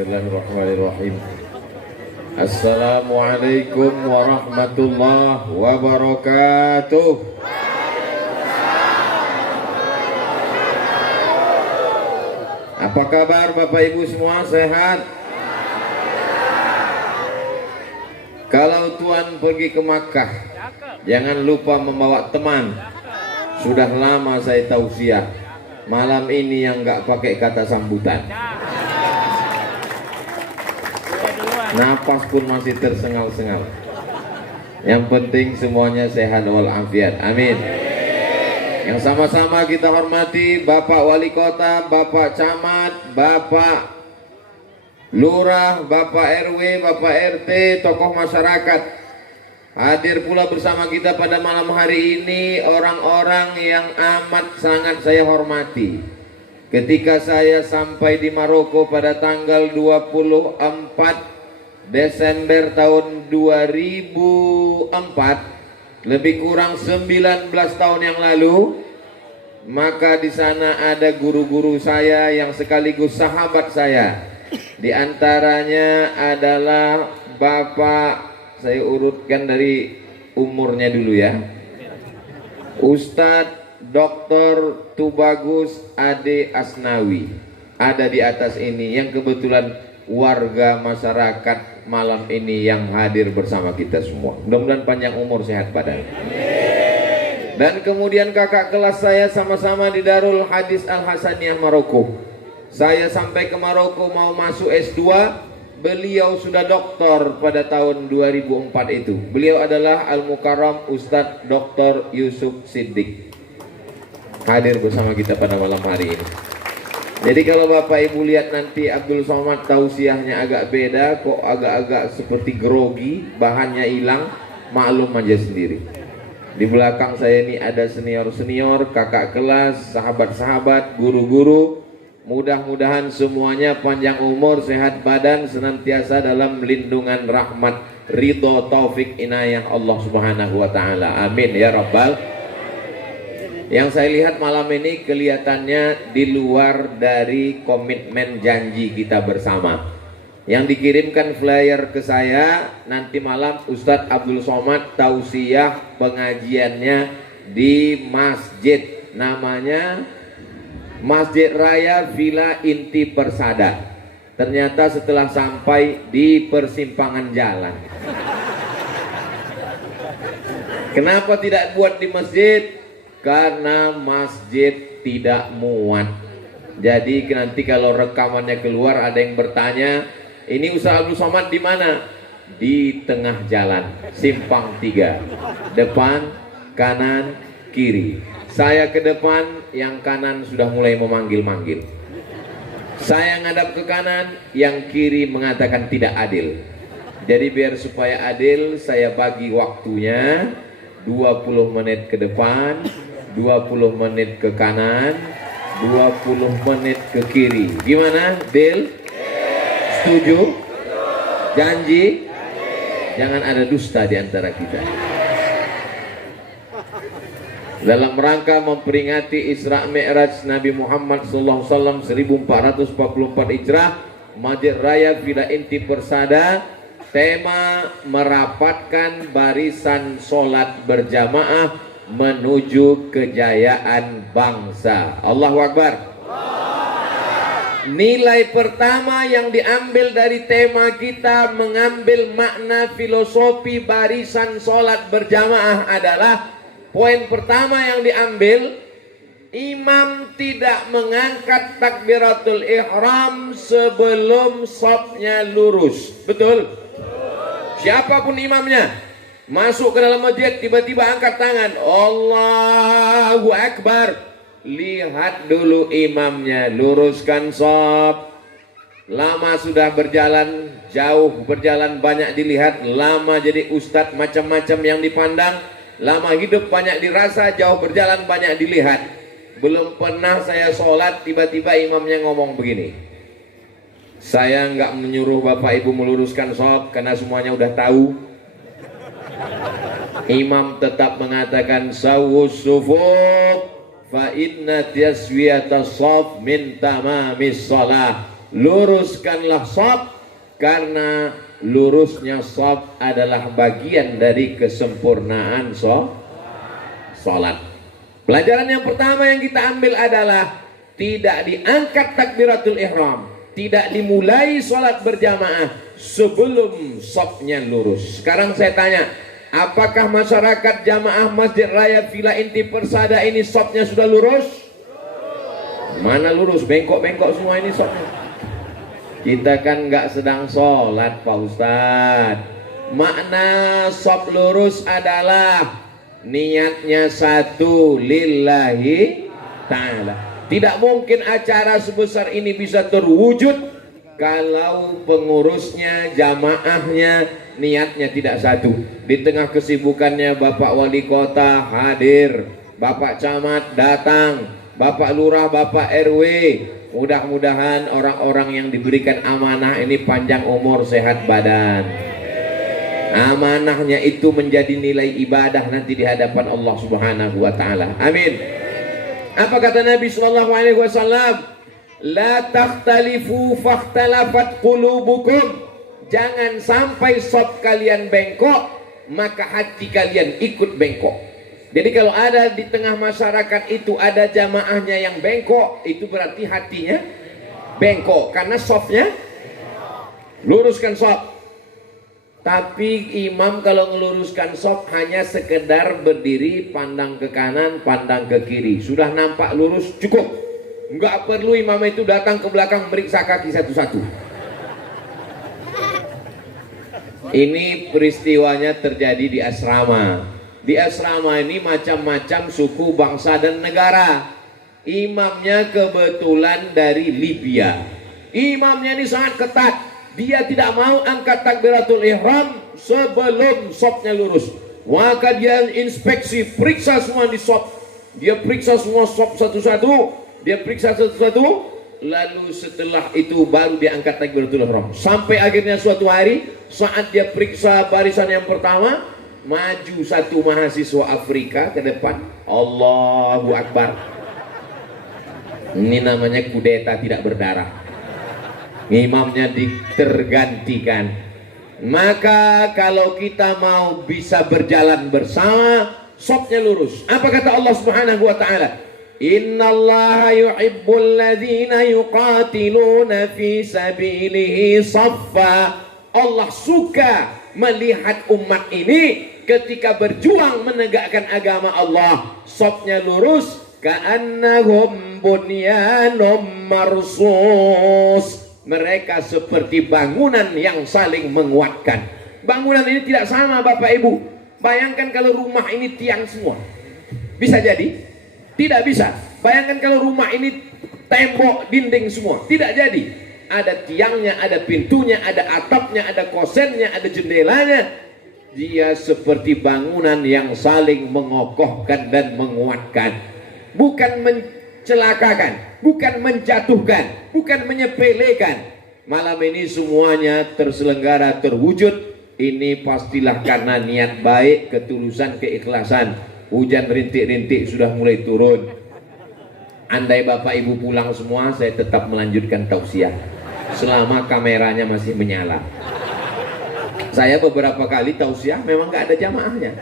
Bismillahirrahmanirrahim. Assalamualaikum warahmatullahi wabarakatuh. Apa kabar Bapak Ibu semua, sehat? Kalau Tuan pergi ke Makkah, jangan lupa membawa teman. Sudah lama saya tausiah, malam ini yang nggak pakai kata sambutan. Napas pun masih tersengal-sengal. Yang penting semuanya sehat walafiat. Amin. Yang sama-sama kita hormati Bapak Wali Kota, Bapak Camat, Bapak Lurah, Bapak RW, Bapak RT, tokoh masyarakat. Hadir pula bersama kita pada malam hari ini orang-orang yang amat sangat saya hormati. Ketika saya sampai di Maroko pada tanggal 24 Desember tahun 2004, lebih kurang 19 tahun yang lalu, maka di sana ada guru-guru saya yang sekaligus sahabat saya. Di antaranya adalah Bapak, saya urutkan dari umurnya dulu ya, Ustadz Dr. Tubagus Ade Asnawi ada di atas ini, yang kebetulan warga masyarakat malam ini yang hadir bersama kita semua. Mudah-mudahan panjang umur, sehat badan. Dan kemudian kakak kelas saya sama-sama di Darul Hadis Al Hasaniyah Maroko. Saya sampai ke Maroko mau masuk S2, beliau sudah doktor pada tahun 2004 itu. Beliau adalah Al-Mukarram Ustadz Dr. Yusuf Siddiq, hadir bersama kita pada malam hari ini. Jadi kalau Bapak Ibu lihat nanti Abdul Somad tausiahnya agak beda, kok agak-agak seperti grogi, bahannya hilang, maklum aja sendiri. Di belakang saya ini ada senior-senior, kakak kelas, sahabat-sahabat, guru-guru. Mudah-mudahan semuanya panjang umur, sehat badan, senantiasa dalam lindungan rahmat, ridho, taufik, inayah Allah Subhanahu wa ta'ala. Amin ya Rabbal. Yang saya lihat malam ini kelihatannya di luar dari komitmen janji kita bersama. Yang dikirimkan flyer ke saya, nanti malam Ustadz Abdul Somad tausiah pengajiannya di masjid, namanya Masjid Raya Villa Inti Persada. Ternyata setelah sampai di persimpangan jalan. Kenapa tidak buat di masjid? Karena masjid tidak muat. Jadi nanti kalau rekamannya keluar ada yang bertanya, ini Ustaz Abdul Somad di mana? Di tengah jalan, simpang 3, depan, kanan, kiri. Saya ke depan, yang kanan sudah mulai memanggil-manggil. Saya ngadap ke kanan, yang kiri mengatakan tidak adil. Jadi biar supaya adil, saya bagi waktunya 20 menit ke depan, 20 menit ke kanan, 20 menit ke kiri. Gimana? Deal? Setuju? Janji? Jangan ada dusta di antara kita. Dalam rangka memperingati Isra Mi'raj Nabi Muhammad SAW 1444 Hijrah, Masjid Raya Villa Inti Persada, tema merapatkan barisan sholat berjamaah menuju kejayaan bangsa. Allahu Akbar. Nilai pertama yang diambil dari tema kita mengambil makna filosofi barisan sholat berjamaah adalah, poin pertama yang diambil, imam tidak mengangkat takbiratul ihram sebelum shafnya lurus. Betul? Siapapun imamnya, masuk ke dalam masjid tiba-tiba angkat tangan, Allahu Akbar. Lihat dulu imamnya, luruskan shaf. Lama sudah berjalan, jauh berjalan, banyak dilihat. Lama jadi ustadz, macam-macam yang dipandang. Lama hidup banyak dirasa, jauh berjalan banyak dilihat. Belum pernah saya sholat tiba-tiba imamnya ngomong begini. Saya nggak menyuruh Bapak Ibu meluruskan shaf karena semuanya udah tahu. Imam tetap mengatakan sawus sufuk fa inna taswiyatas shaf min tamamis shalah. luruskanlah shaf, karena lurusnya shaf adalah bagian dari kesempurnaan sholat. Pelajaran yang pertama yang kita ambil adalah tidak diangkat takbiratul ihram, tidak dimulai sholat berjamaah sebelum shafnya lurus. Sekarang saya tanya, apakah masyarakat jamaah Masjid Raya Villa Inti Persada ini shafnya sudah lurus? Mana lurus? Bengkok-bengkok semua ini shafnya. Kita kan nggak sedang sholat Pak Ustadz. Makna shaf lurus adalah niatnya satu lillahi ta'ala. Tidak mungkin acara sebesar ini bisa terwujud kalau pengurusnya, jamaahnya, niatnya tidak satu. Di tengah kesibukannya Bapak Wali Kota hadir, Bapak Camat datang, Bapak Lurah, Bapak RW. Mudah-mudahan orang-orang yang diberikan amanah ini panjang umur, sehat badan. Amanahnya itu menjadi nilai ibadah nanti di hadapan Allah Subhanahu wa taala. Amin. Apa kata Nabi sallallahu alaihi wasallam? La takhtalifu fakhtalafat qulubukum. Jangan sampai shaf kalian bengkok, maka hati kalian ikut bengkok. Jadi kalau ada di tengah masyarakat itu ada jamaahnya yang bengkok, itu berarti hatinya bengkok karena shafnya. Luruskan shaf. Tapi imam kalau ngeluruskan shaf hanya sekedar berdiri, pandang ke kanan, pandang ke kiri, sudah nampak lurus, cukup. Enggak perlu imam itu datang ke belakang meriksa kaki satu-satu. Ini peristiwanya terjadi di asrama. Di asrama ini macam-macam suku, bangsa dan negara. Imamnya kebetulan dari Libya. Imamnya ini sangat ketat. Dia tidak mau angkat takbiratul ihram sebelum shafnya lurus. Maka dia inspeksi, periksa semua di shaf. Dia periksa semua shaf satu-satu. Dia periksa satu-satu. Lalu setelah itu baru dia angkat takbiratul ihram. Sampai akhirnya suatu hari saat dia periksa barisan yang pertama, maju satu mahasiswa Afrika ke depan. Allahu Akbar. Ini namanya kudeta tidak berdarah. Imamnya tergantikan. Maka kalau kita mau bisa berjalan bersama, shafnya lurus. Apa kata Allah Subhanahu wa taala? Innallaha yuhibbul ladzina yuqatiluna fi sabilihi shaffa. Allah suka melihat umat ini ketika berjuang menegakkan agama Allah, shafnya lurus, ka'annahum bunyanum marsus. Mereka seperti bangunan yang saling menguatkan. Bangunan ini tidak sama Bapak Ibu. Bayangkan kalau rumah ini tiang semua, bisa jadi? Tidak bisa. Bayangkan kalau rumah ini tembok, dinding semua, tidak jadi. Ada tiangnya, ada pintunya, ada atapnya, ada kosennya, ada jendelanya. Dia seperti bangunan yang saling mengokohkan dan menguatkan. Bukan celakakan, bukan menjatuhkan, bukan menyepelekan. Malam ini semuanya terselenggara, terwujud. Ini pastilah karena niat baik, ketulusan, keikhlasan. Hujan rintik-rintik sudah mulai turun. Andai Bapak Ibu pulang semua, saya tetap melanjutkan tausiah selama kameranya masih menyala. Saya beberapa kali tausiah memang nggak ada jamaahnya.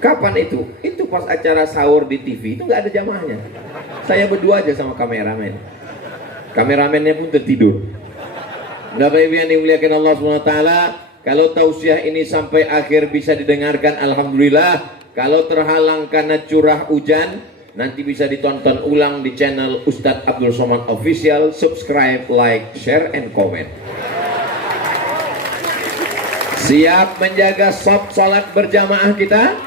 Kapan itu? Itu pas acara sahur di TV, itu nggak ada jamaahnya. Saya berdua aja sama kameramen. Kameramennya pun tertidur. Bapak Ibu yang dimuliakan Allah SWT, kalau tausiah ini sampai akhir bisa didengarkan, alhamdulillah. Kalau terhalang karena curah hujan, nanti bisa ditonton ulang di channel Ustadz Abdul Somad Official. Subscribe, like, share, and comment. Siap menjaga shaf salat berjamaah kita?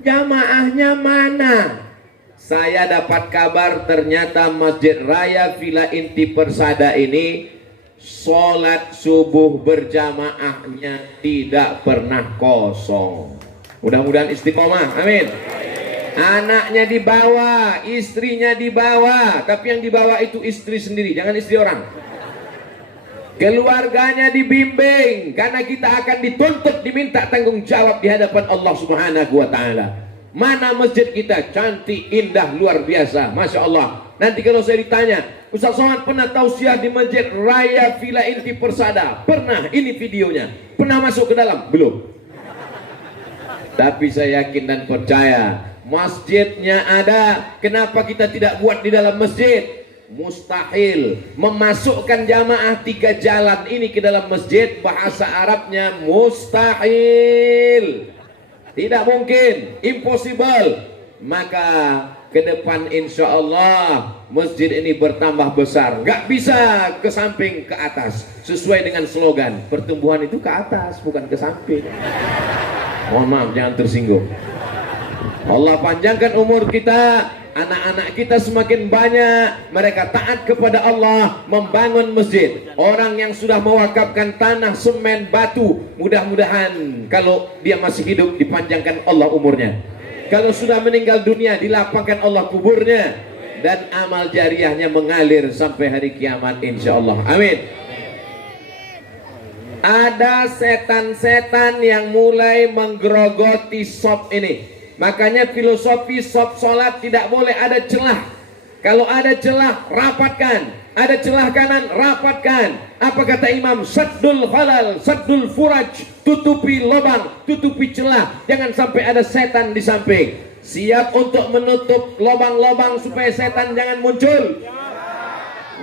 Jamaahnya mana? Saya dapat kabar ternyata Masjid Raya Villa Inti Persada ini sholat subuh berjamaahnya tidak pernah kosong. Mudah-mudahan istiqomah, amin. Anaknya dibawa, istrinya dibawa, tapi yang dibawa itu istri sendiri, jangan istri orang. Keluarganya dibimbing, karena kita akan dituntut, diminta tanggung jawab di hadapan Allah Subhanahu wa taala. Mana masjid kita? Cantik, indah, luar biasa, Masya Allah. Nanti kalau saya ditanya, Ustaz Somad pernah tausiah di Masjid Raya Villa Inti Persada? Pernah, ini videonya. Pernah masuk ke dalam? Belum. Tapi saya yakin dan percaya, masjidnya ada. Kenapa kita tidak buat di dalam masjid? Mustahil memasukkan jamaah 3 jalan ini ke dalam masjid. Bahasa Arabnya mustahil, tidak mungkin, impossible. Maka ke depan insya Allah masjid ini bertambah besar. Gak bisa ke samping, ke atas. Sesuai dengan slogan, pertumbuhan itu ke atas, bukan ke samping. Mohon maaf, jangan tersinggung. Allah panjangkan umur kita, anak-anak kita semakin banyak, mereka taat kepada Allah, membangun masjid. Orang yang sudah mewakafkan tanah, semen, batu, mudah-mudahan kalau dia masih hidup dipanjangkan Allah umurnya. Kalau sudah meninggal dunia dilapangkan Allah kuburnya, dan amal jariahnya mengalir sampai hari kiamat insya Allah. Amin. Ada setan-setan yang mulai menggerogoti shop ini. Makanya filosofi shop sholat tidak boleh ada celah. Kalau ada celah, rapatkan. Ada celah kanan, rapatkan. Apa kata imam? Saddul khalal, saddul furaj. Tutupi lubang, tutupi celah. Jangan sampai ada setan di samping. Siap untuk menutup lubang-lubang supaya setan jangan muncul.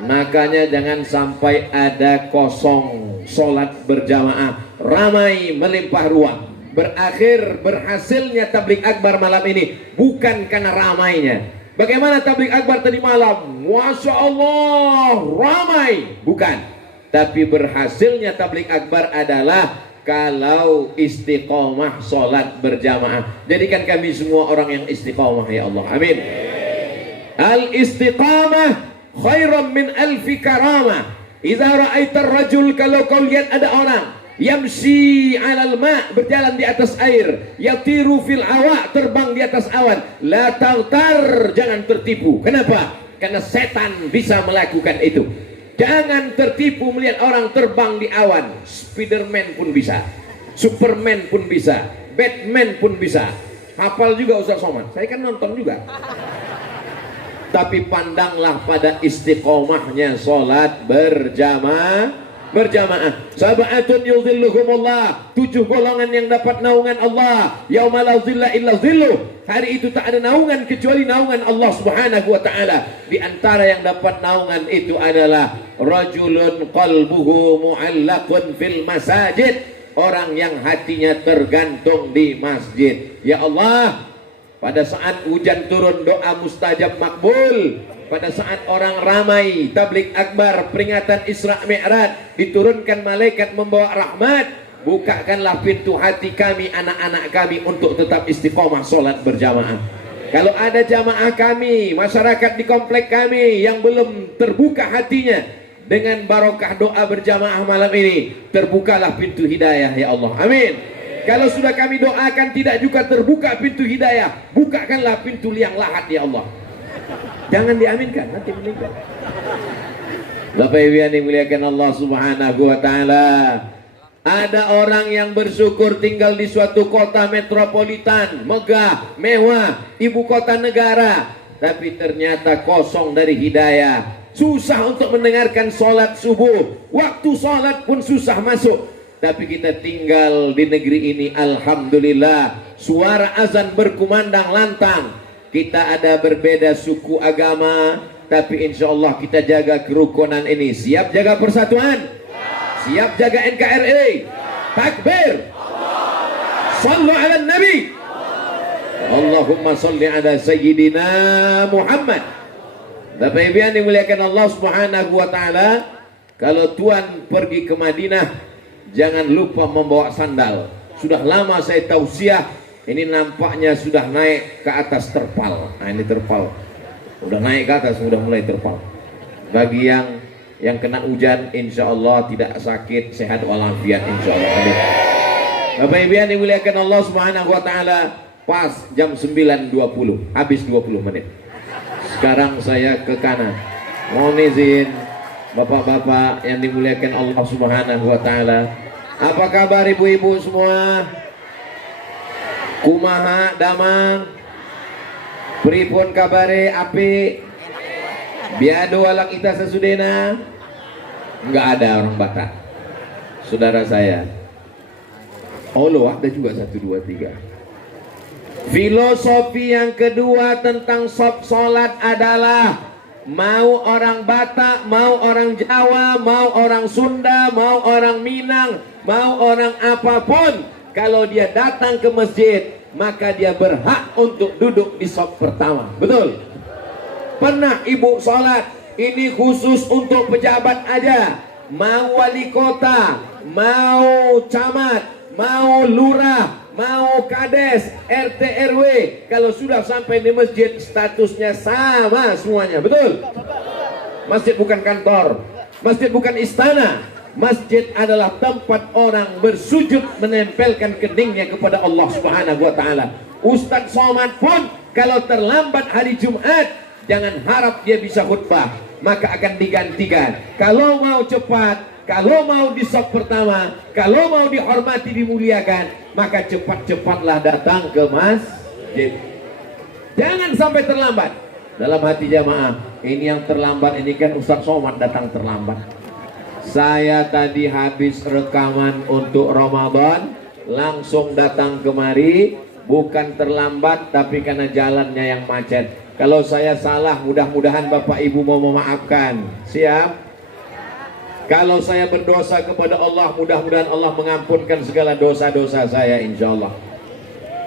Makanya jangan sampai ada kosong sholat berjamaah, ramai melimpah ruah. Berakhir berhasilnya tabligh akbar malam ini bukan karena ramainya. Bagaimana tabligh akbar tadi malam? Masya Allah ramai, bukan. Tapi berhasilnya tabligh akbar adalah kalau istiqomah sholat berjamaah. Jadikan kami semua orang yang istiqomah ya Allah, amin. Al istiqamah khairan min alfi karamah. Idza ra'aitar rajul, kalau kau lihat ada orang yamshi 'alal ma', berjalan di atas air, yatiru fil awa', terbang di atas awan, la taghtar, jangan tertipu. Kenapa? Karena setan bisa melakukan itu. Jangan tertipu melihat orang terbang di awan. Spiderman pun bisa, Superman pun bisa, Batman pun bisa. Hafal juga Ustaz Somad, saya kan nonton juga. Tapi pandanglah pada istiqomahnya sholat berjamaah. Sab'atun yudhilluhumullah, 7 golongan yang dapat naungan Allah. Yauma la dhilla illa dhilluh, hari itu tak ada naungan kecuali naungan Allah Subhanahu wa taala. Di antara yang dapat naungan itu adalah rajulun qalbuhu mu'allaqun fil masajid, orang yang hatinya tergantung di masjid. Ya Allah, pada saat hujan turun doa mustajab makbul. Pada saat orang ramai tabligh akbar peringatan Isra Mi'raj, diturunkan malaikat membawa rahmat. Bukakanlah pintu hati kami, anak-anak kami untuk tetap istiqomah sholat berjamaah. Kalau ada jamaah kami, masyarakat di komplek kami yang belum terbuka hatinya, dengan barokah doa berjamaah malam ini, terbukalah pintu hidayah ya Allah, amin. Kalau sudah kami doakan tidak juga terbuka pintu hidayah, bukakanlah pintu liang lahat ya Allah. Jangan diaminkan, nanti meninggal. Bapak Ibu yang dimuliakan Allah Subhanahu wa taala. Ada orang yang bersyukur tinggal di suatu kota metropolitan, megah, mewah, ibu kota negara, tapi ternyata kosong dari hidayah. Susah untuk mendengarkan sholat subuh, waktu sholat pun susah masuk. Tapi kita tinggal di negeri ini, alhamdulillah, suara azan berkumandang lantang. Kita ada berbeda suku agama, tapi insya Allah kita jaga kerukunan ini. Siap jaga persatuan? Siap jaga NKRI? Takbir! Sallu ala Nabi! Allahumma salli ala Sayyidina Muhammad. Bapak Ibu yang dimuliakan Allah Subhanahu wa taala, kalau Tuan pergi ke Madinah, jangan lupa membawa sandal. Sudah lama saya tausiah, ini nampaknya sudah naik ke atas terpal. Nah ini terpal, udah naik ke atas, sudah mulai terpal. Bagi yang kena hujan, insya Allah tidak sakit, sehat walafiat insya Allah. Amin. Bapak Ibu yang dimuliakan Allah Subhanahu wa taala, pas jam 9.20, habis 20 menit. Sekarang saya ke kanan. Mohon izin Bapak-bapak yang dimuliakan Allah Subhanahu wa taala. Apa kabar ibu-ibu semua? Kumaha damang? Pripun kabare api? Biado walak ita sesudena? Enggak ada orang Batak. Saudara saya. Oh loh, ada juga 1, 2, 3. Filosofi yang kedua tentang sholat adalah mau orang Batak, mau orang Jawa, mau orang Sunda, mau orang Minang, mau orang apapun, kalau dia datang ke masjid, maka dia berhak untuk duduk di shaf pertama. Betul? Pernah ibu sholat, ini khusus untuk pejabat aja, mau wali kota, mau camat, mau lurah, mau kades, RT RW, kalau sudah sampai di masjid statusnya sama semuanya. Betul? Masjid bukan kantor, masjid bukan istana, masjid adalah tempat orang bersujud menempelkan keningnya kepada Allah Subhanahu wa taala. Ustadz somad pun kalau terlambat hari Jumat, jangan harap dia bisa khutbah, maka akan digantikan. Kalau mau cepat, kalau mau di shaf pertama, kalau mau dihormati, dimuliakan, maka cepat-cepatlah datang ke masjid. Jangan sampai terlambat. Dalam hati jamaah, ini yang terlambat ini kan Ustaz Somad datang terlambat. Saya tadi habis rekaman untuk Ramadan, langsung datang kemari, bukan terlambat tapi karena jalannya yang macet. Kalau saya salah, mudah-mudahan Bapak Ibu mau memaafkan. Siap? Kalau saya berdosa kepada Allah, mudah-mudahan Allah mengampunkan segala dosa-dosa saya, insya Allah.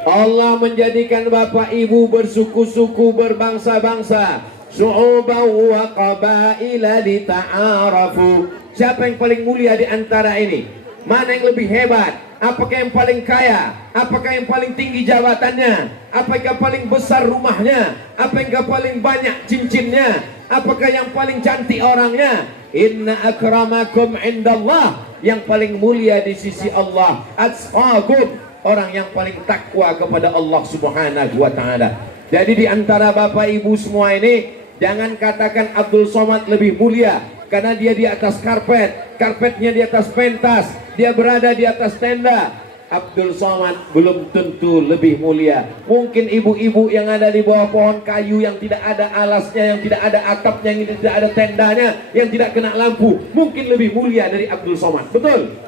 Allah menjadikan Bapak Ibu bersuku-suku, berbangsa-bangsa, syu'uban wa qabaila lita'arafu. Siapa yang paling mulia di antara ini? Mana yang lebih hebat? Apakah yang paling kaya? Apakah yang paling tinggi jabatannya? Apakah paling besar rumahnya? Apakah paling banyak cincinnya? Apakah yang paling cantik orangnya? Inna akramakum indallah, yang paling mulia di sisi Allah, atqakum, orang yang paling takwa kepada Allah Subhanahu wa taala. Jadi di antara Bapak Ibu semua ini, jangan katakan Abdul Somad lebih mulia karena dia di atas karpet, karpetnya di atas pentas, dia berada di atas tenda. Abdul Somad belum tentu lebih mulia. Mungkin ibu-ibu yang ada di bawah pohon kayu yang tidak ada alasnya, yang tidak ada atapnya, yang tidak ada tendanya, yang tidak kena lampu, mungkin lebih mulia dari Abdul Somad. Betul?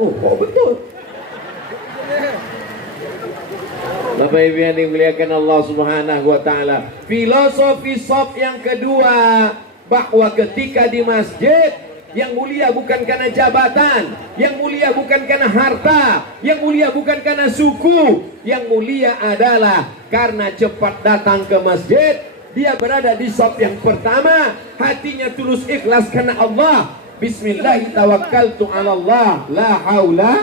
Oh, betul. Bapak Ibu yang dimuliakan Allah Subhanahu wa taala. Filosofi shaf yang kedua, bahwa ketika di masjid, yang mulia bukan karena jabatan, yang mulia bukan karena harta, yang mulia bukan karena suku, yang mulia adalah karena cepat datang ke masjid. Dia berada di shaf yang pertama, hatinya tulus ikhlas karena Allah. Bismillah tawakkaltu 'ala Allah, la haula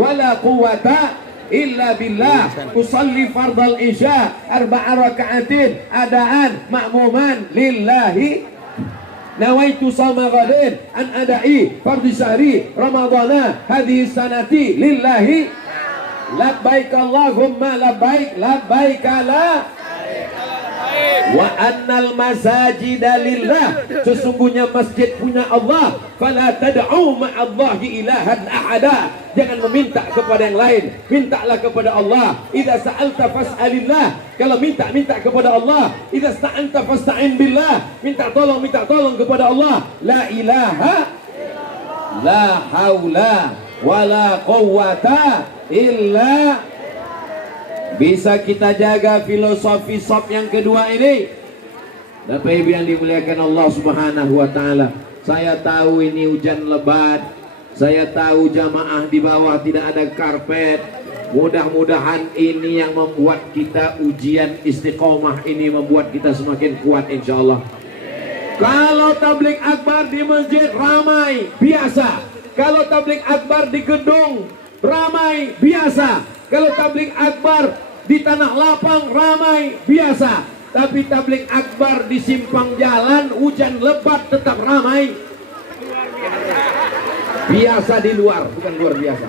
wala quwata illa billah. Usalli fardal isya 4 raka'atin adaan ma'muman lillahi. Nawaitu sama gadin an adai fardhi syahri ramadhana hadhihi sanati lillahi. Labbaik Allahumma labbaik, labbaik la wa annal masajida lillah, sesungguhnya masjid punya Allah. Fala tad'u ma'allahi ilahan ahada, jangan meminta kepada yang lain, mintalah kepada Allah. Idza sa'alta fas'alillah, kalau minta kepada Allah. Idza sta'anta fasta'in billah, minta tolong kepada Allah. La ilaha la haula wala quwwata illa. Bisa kita jaga filosofi shaf yang kedua ini. Bapak Ibu yang dimuliakan Allah Subhanahu wa taala. Saya tahu ini hujan lebat, saya tahu jamaah di bawah tidak ada karpet. Mudah-mudahan ini yang membuat kita ujian istiqomah ini, membuat kita semakin kuat insya Allah. Kalau tabligh akbar di masjid ramai, biasa. Kalau tabligh akbar di gedung ramai, biasa. Kalau tabligh akbar di tanah lapang ramai, biasa. Tapi tabligh akbar di simpang jalan hujan lebat tetap ramai. Biasa di luar, bukan luar biasa.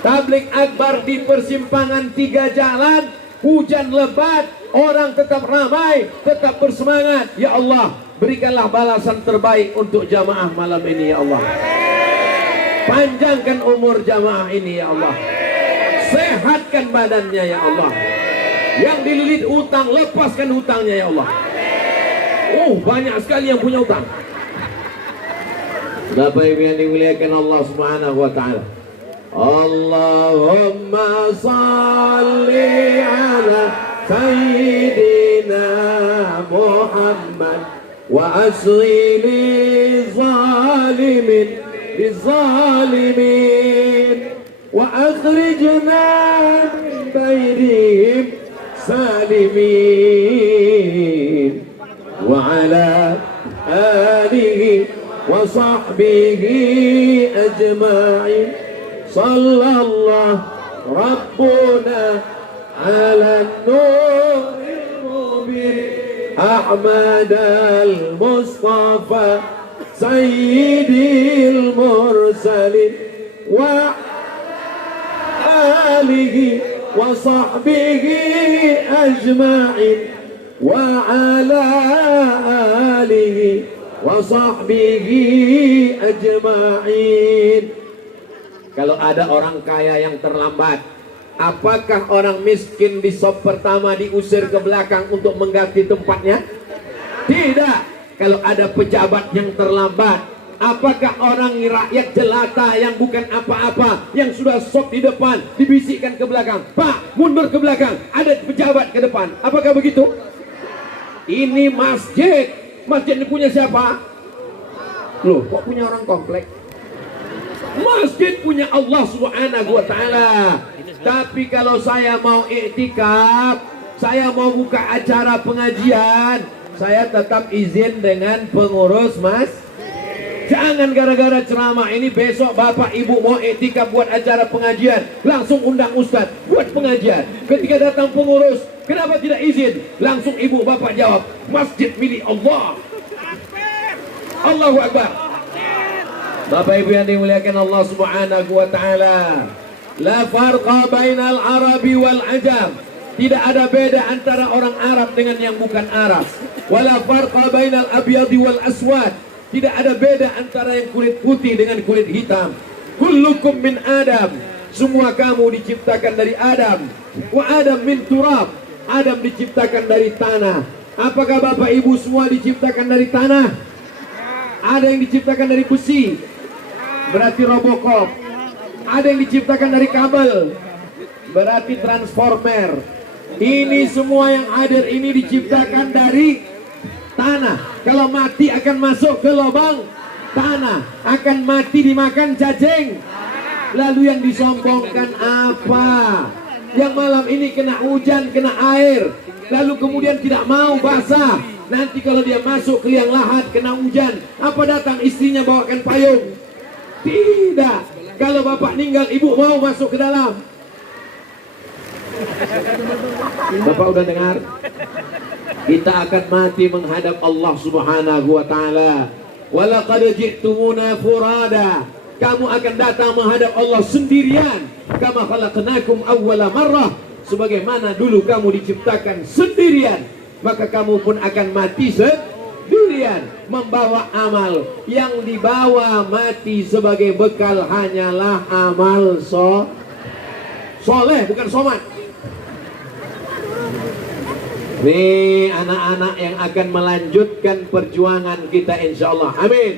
Tabligh akbar di persimpangan 3 jalan hujan lebat, orang tetap ramai, tetap bersemangat. Ya Allah, berikanlah balasan terbaik untuk jamaah malam ini ya Allah. Panjangkan umur jamaah ini ya Allah. Sehatkan badannya ya Allah. Yang dililit utang, lepaskan hutangnya ya Allah. Oh, banyak sekali yang punya utang. Bapak Ibu yang dimuliakan Allah Subhanahu wa taala. Allahumma salli ala sayyidina Muhammad wa asli lizalimin wa akhrijna min bainihim salimin wa ala alihi wa sahbihi ajma'in. Sallallahu Rabbuna ala nuril mubin Ahmad al-Mustafa Sayyidil Mursalin wa alihi wa sahbihi ajma'in wa ala alihi wa sahbihi ajma'in. Kalau ada orang kaya yang terlambat, apakah orang miskin di sop pertama diusir ke belakang untuk mengganti tempatnya? Tidak. Kalau ada pejabat yang terlambat, apakah orang rakyat jelata yang bukan apa-apa, yang sudah sop di depan, dibisikkan ke belakang, Pak, mundur ke belakang, ada pejabat ke depan? Apakah begitu? Ini masjid. Masjid ini punya siapa? Loh, kok punya orang komplek? Masjid punya Allah Subhanahu wa taala. Tapi kalau saya mau iktikaf, saya mau buka acara pengajian, saya tetap izin dengan pengurus mas. Jangan gara-gara ceramah ini besok bapak ibu mau iktikaf buat acara pengajian, langsung undang ustadz buat pengajian. Ketika datang pengurus, kenapa tidak izin? Langsung ibu bapak jawab, masjid milik Allah. Allahu Akbar. Bapak Ibu yang dimuliakan Allah Subhanahu wa taala. La farqa bainal Arabi wal Ajam. Tidak ada beda antara orang Arab dengan yang bukan Arab. Wala farqa bainal abyadi wal aswad. Tidak ada beda antara yang kulit putih dengan kulit hitam. Kullukum min Adam. Semua kamu diciptakan dari Adam. Wa Adam min turab. Adam diciptakan dari tanah. Apakah Bapak Ibu semua diciptakan dari tanah? Ada yang diciptakan dari besi, berarti Robocop. Ada yang diciptakan dari kabel, berarti transformer. Ini semua yang hadir ini diciptakan dari tanah. Kalau mati akan masuk ke lubang tanah, akan mati dimakan cacing. Lalu yang disombongkan apa? Yang malam ini kena hujan, kena air, lalu kemudian tidak mau basah. Nanti kalau dia masuk ke liang lahat kena hujan, apa datang istrinya bawakan payung? Tidak. Kalau bapak meninggal, ibu mau masuk ke dalam. Bapak udah dengar? Kita akan mati menghadap Allah Subhanahu wa taala. Walaqad ji'tumuna furada. Kamu akan datang menghadap Allah sendirian. Kama khalaqnakum awwala marrah. Sebagaimana dulu kamu diciptakan sendirian, maka kamu pun akan mati sendirian, membawa amal. Yang dibawa mati sebagai bekal hanyalah amal soleh, bukan somat. Nih anak-anak yang akan melanjutkan perjuangan kita insya Allah. Amin.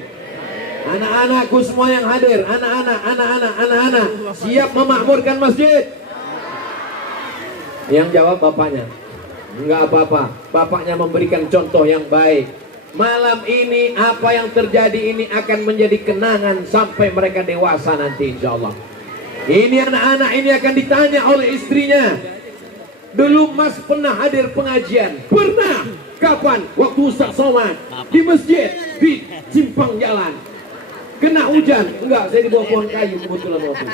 Anak-anakku semua yang hadir, anak-anak siap memakmurkan masjid. Yang jawab bapaknya. Enggak apa-apa, bapaknya memberikan contoh yang baik. Malam ini apa yang terjadi ini akan menjadi kenangan sampai mereka dewasa nanti insya Allah. Ini anak-anak ini akan ditanya oleh istrinya. Dulu Mas pernah hadir pengajian? Pernah. Kapan? Waktu Ustaz Somad di masjid, di simpang jalan. Kena hujan? Enggak, saya dibawa pohon kayu kebetulan waktu.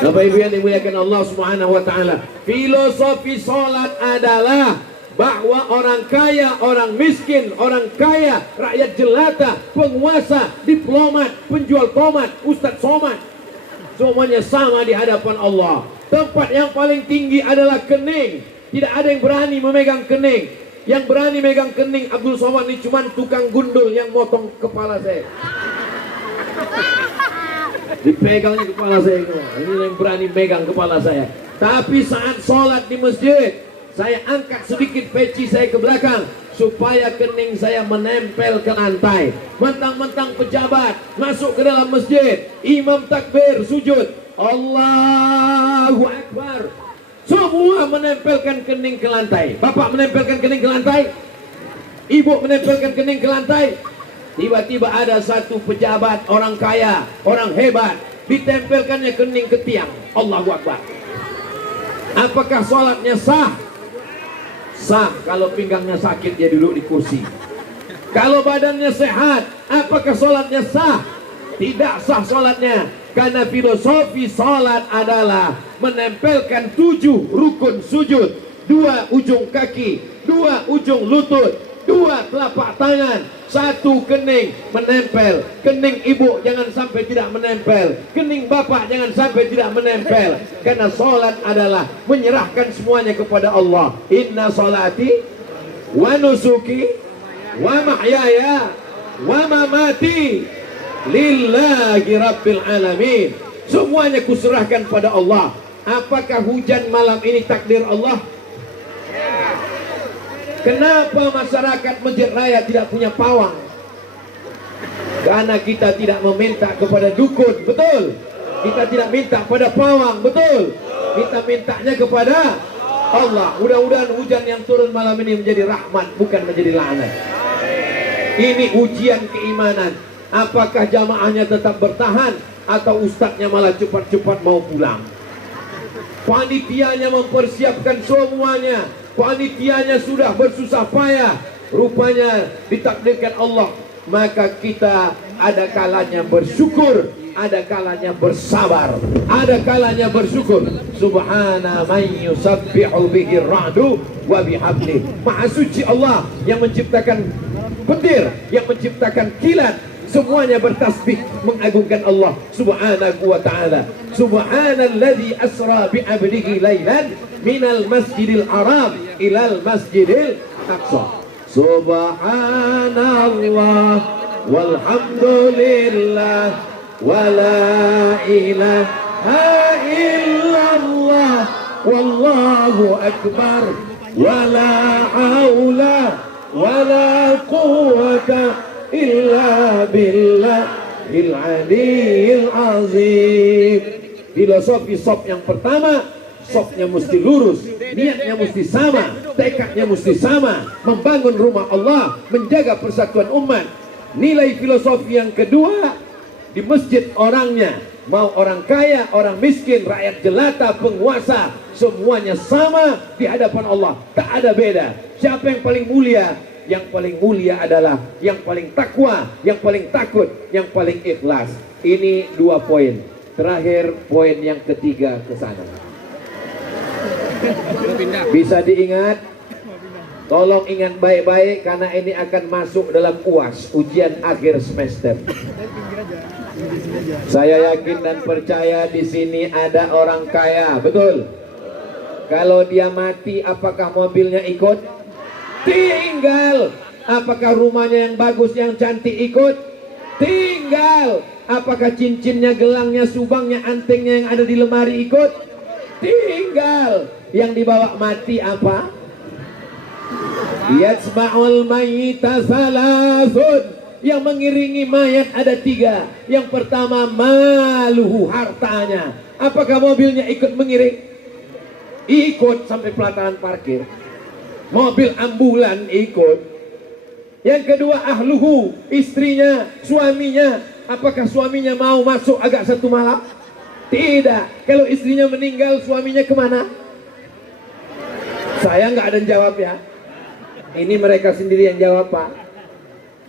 Bapak Ibu yang dimuliakan Allah Subhanahu wa taala. Filosofi salat adalah bahwa orang kaya, orang miskin, orang kaya, rakyat jelata, penguasa, diplomat, penjual tomat, Ustaz Somad, semuanya sama di hadapan Allah. Tempat yang paling tinggi adalah kening. Tidak ada yang berani memegang kening. Yang berani megang kening Abdul Somad ini cuma tukang gundul yang motong kepala saya. Dipegangnya kepala saya. Ini yang berani megang kepala saya. Tapi saat sholat di masjid, Saya angkat sedikit peci saya ke belakang supaya kening saya menempel ke lantai. Mentang-mentang pejabat masuk ke dalam masjid, imam takbir, sujud, Allahu Akbar, semua menempelkan kening ke lantai. Bapak menempelkan kening ke lantai, ibu menempelkan kening ke lantai. Tiba-tiba ada satu pejabat, orang kaya, orang hebat, ditempelkannya kening ke tiang. Allahu Akbar. Apakah sholatnya sah? Sah. Kalau pinggangnya sakit dia duduk di kursi. Kalau badannya sehat, apakah sholatnya sah? Tidak sah sholatnya. Karena filosofi sholat adalah menempelkan 7 rukun sujud, 2 ujung kaki, 2 ujung lutut, 2 telapak tangan, 1 kening menempel. Kening ibu jangan sampai tidak menempel, kening bapak jangan sampai tidak menempel. Karena sholat adalah menyerahkan semuanya kepada Allah. Inna sholati wa nusuki wa mahyaya wa mamati lillahi rabbil alamin. Semuanya kuserahkan pada Allah. Apakah hujan malam ini takdir Allah? Kenapa masyarakat Masjid Raya tidak punya pawang? Karena kita tidak meminta kepada dukun, betul. Kita tidak minta pada pawang, betul. Kita mintanya kepada Allah. Mudah-mudahan hujan yang turun malam ini menjadi rahmat, bukan menjadi laknat. Ini ujian keimanan. Apakah jamaahnya tetap bertahan atau ustadznya malah cepat-cepat mau pulang? Panitianya mempersiapkan semuanya. Panitianya sudah bersusah payah. Rupanya ditakdirkan Allah. Maka kita ada kalanya bersyukur, ada kalanya bersabar, ada kalanya bersyukur. Subhana man yusabbihu bihi ar-ra'du wa bihamdihi. Maha suci Allah yang menciptakan petir, yang menciptakan kilat. Semuanya bertasbih mengagungkan Allah subhanahu wa ta'ala. Subhanalladzi asra bi 'abdihi lailan minal masjidil haram ilal masjidil aqsa. Subhanallah walhamdulillah wala ilaha illallah wallahu akbar wala haula wala quwwata illa billahil aliyil azim. Filosofi sop yang pertama, sopnya mesti lurus, niatnya mesti sama, tekadnya mesti sama, membangun rumah Allah, menjaga persatuan umat. Nilai filosofi yang kedua, di masjid orangnya, mau orang kaya, orang miskin, rakyat jelata, penguasa, semuanya sama di hadapan Allah, tak ada beda. Siapa yang paling mulia? Yang paling mulia adalah yang paling takwa, yang paling takut, yang paling ikhlas. Ini 2 poin. Terakhir poin yang ketiga ke sana. Bisa diingat? Tolong ingat baik-baik karena ini akan masuk dalam UAS, ujian akhir semester. Saya yakin dan percaya di sini ada orang kaya, betul? Kalau dia mati, apakah mobilnya ikut? Tinggal. Apakah rumahnya yang bagus, yang cantik ikut? Tinggal. Apakah cincinnya, gelangnya, subangnya, antingnya yang ada di lemari ikut? Tinggal. Yang dibawa mati apa? Yatsma'ul mayyita salasun. Yang mengiringi mayat ada 3. Yang pertama maluhu, hartanya. Apakah mobilnya ikut mengiring? Ikut sampai pelataran parkir. Mobil ambulan ikut. Yang kedua ahluhu, istrinya, suaminya. Apakah suaminya mau masuk agak 1 malam? Tidak. Kalau istrinya meninggal, suaminya kemana? Saya nggak ada jawab ya. Ini mereka sendiri yang jawab, Pak.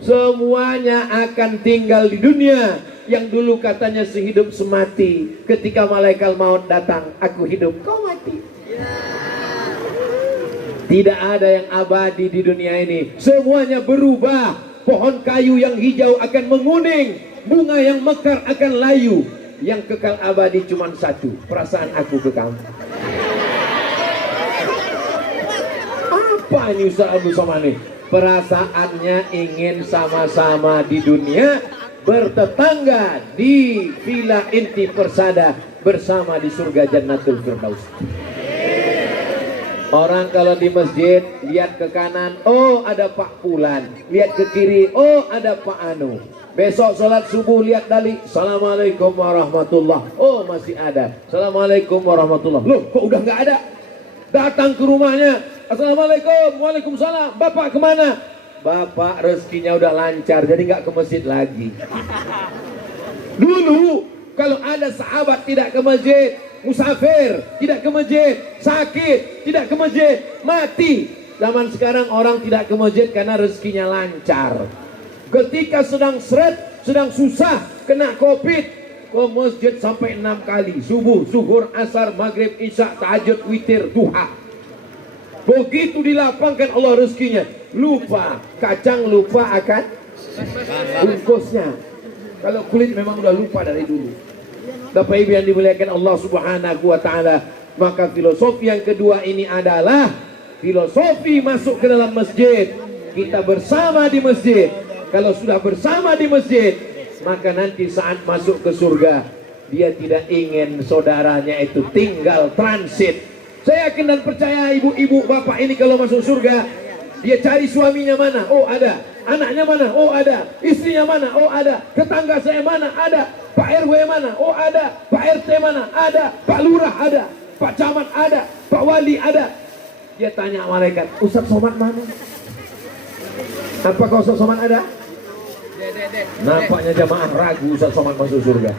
Semuanya akan tinggal di dunia. Yang dulu katanya sehidup semati. Ketika malaikat maut datang, aku hidup, kau mati. Tidak ada yang abadi di dunia ini. Semuanya berubah. Pohon kayu yang hijau akan menguning, bunga yang mekar akan layu. Yang kekal abadi cuma 1, perasaan aku ke kamu. Apa ini Ustaz Abdul Somad nih? Perasaannya ingin sama-sama di dunia, bertetangga di Villa Inti Persada bersama di surga Jannatul Firdaus. Orang kalau di masjid lihat ke kanan, oh ada Pak Fulan. Lihat ke kiri, oh ada Pak Anu. Besok sholat subuh lihat dali, Assalamualaikum warahmatullah. Oh masih ada, Assalamualaikum warahmatullah. Loh kok udah nggak ada? Datang ke rumahnya, Assalamualaikum, waalaikumsalam. Bapak kemana? Bapak rezekinya udah lancar, jadi nggak ke masjid lagi. Dulu kalau ada sahabat tidak ke masjid, musafir tidak ke masjid, sakit tidak ke masjid, mati. Zaman sekarang orang tidak ke masjid karena rezekinya lancar. Ketika sedang seret, sedang susah, kena covid, ke masjid sampai 6 kali. Subuh, zuhur, asar, maghrib, isya, tahajud, witir, duha. Begitu dilapangkan Allah rezekinya, lupa kacang, lupa akan bungkusnya. Kalau kulit memang udah lupa dari dulu. Bapak Ibu yang dimuliakan Allah Subhanahu wa taala, maka filosofi yang kedua ini adalah filosofi masuk ke dalam masjid. Kita bersama di masjid. Kalau sudah bersama di masjid, maka nanti saat masuk ke surga, dia tidak ingin saudaranya itu tinggal transit. Saya yakin dan percaya ibu-ibu bapak ini kalau masuk surga, dia cari suaminya mana? Oh ada. Anaknya mana? Oh ada. Istrinya mana? Oh ada. Tetangga saya mana? Ada. Pak RW mana? Oh ada. Pak RT mana? Ada. Pak Lurah ada. Pak Camat ada. Pak Wali ada. Dia tanya malaikat, Ustaz Somad mana? Apakah Ustaz Somad ada? Nampaknya jamaah ragu Ustaz Somad masuk surga.